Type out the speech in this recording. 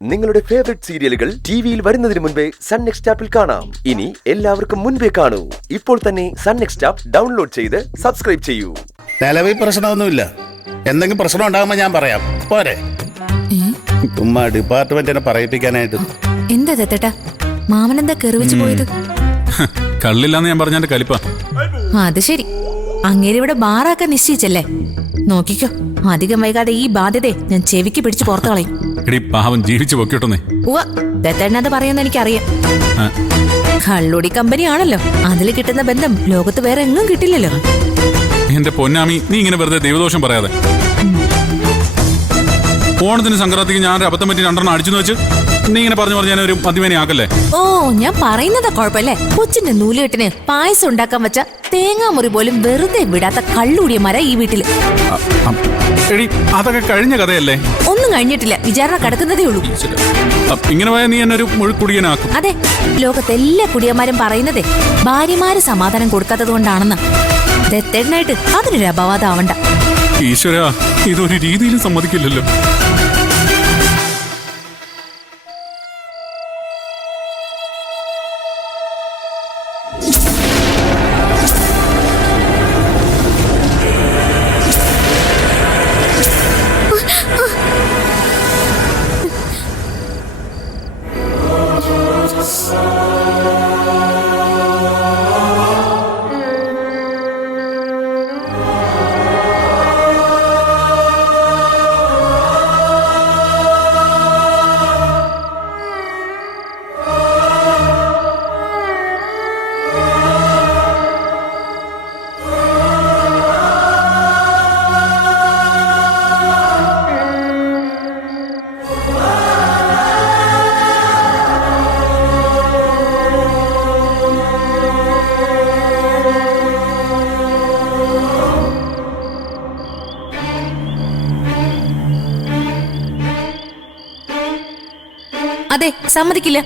നിങ്ങളുടെ ഫേവറേറ്റ് സീരിയലുകൾ ടിവിയിൽ വരുന്നതിന് മുൻപേ സൺ നെക്സ്റ്റ് ആപ്പിൽ കാണാം. ഇനി എല്ലാവർക്കും മുൻപേ കാണൂ. ഇപ്പോൾ തന്നെ സൺ നെക്സ്റ്റ് ആപ്പ് ഡൗൺലോഡ് ചെയ്ത് സബ്സ്ക്രൈബ് ചെയ്യൂ. നിലവിൽ പ്രശ്നമൊന്നുമില്ല. എന്തെങ്കിലും പ്രശ്നം ഉണ്ടാകുമ്പോ ഞാൻ പറയാം. പോരെ ചുമ്മാ ഡിപ്പാർട്ട്മെന്റിനെ പറയിപ്പിക്കാനായിട്ട്. എന്താ ദത്തേട്ടാ മാമനെന്താ കെറിവെച്ച് പോയത്? കള്ളില്ലാന്ന് ഞാൻ പറഞ്ഞാന്റെ കലിപ്പ. അത് ശരി, അങ്ങേര് ഇവിടെ ബാറാക്കാൻ നിശ്ചയിച്ചല്ലേ? നോക്കിക്കോ, അധികം വൈകാതെ ഈ ബാധ്യതയെ ഞാൻ ചെവിക്ക് പിടിച്ച് പുറത്തു കളയും. എടി പാവം ജീവിച്ചു പൊക്കിട്ടോന്നേ. ദത്തേട്ടനത് പറയുമെന്ന് എനിക്കറിയാം. കള്ളുടി കമ്പനിയാണല്ലോ, അതിൽ കിട്ടുന്ന ബന്ധം ലോകത്ത് വേറെ എങ്ങും കിട്ടില്ലല്ലോ. എന്റെ പൊന്നാമി, നീ ഇങ്ങനെ വെറുതെ ദൈവദോഷം പറയാതെ. ഓണത്തിന് സംക്രാന്തിക്ക് ഞാൻ അബദ്ധം പറ്റി 2 അടിച്ചെന്ന് വെച്ച് നീ ഇങ്ങനെ പറഞ്ഞു ഞാൻ ഒരു മദ്യവേനി ആക്കല്ലേ? ഓ, ഞാൻ പറയുന്നതാ കുഴപ്പല്ലേ? കൊച്ചിന്റെ നൂലുകെട്ടിന് പായസം ഉണ്ടാക്കാൻ വെച്ച തേങ്ങാമുറി പോലും വെറുതെ വിടാത്ത കള്ളുടിയന്മാരാ ഈ വീട്ടില്. എടി, അതൊക്കെ കഴിഞ്ഞ കഥയല്ലേ? ഒന്നും കഴിഞ്ഞിട്ടില്ല, വിചാരണ കിടക്കുന്നതേ ഉള്ളൂ. ഇങ്ങനെ പോയാൽ നീ എന്നെ ഒരു മുഴുക്കുടിയനാക്കും. അതെ, ലോകത്തെല്ലാ കുടിയന്മാരും പറയുന്നതേ ഭാര്യമാര് സമാധാനം കൊടുക്കാത്തത് കൊണ്ടാണെന്ന്. ദത്തേട്ടനായിട്ട് അതിനൊരു അപവാദം ആവണ്ട. ഈശ്വര, ഇതൊരു രീതിയിലും സമ്മതിക്കില്ലല്ലോ. അതെ, സമ്മതിക്കില്ല.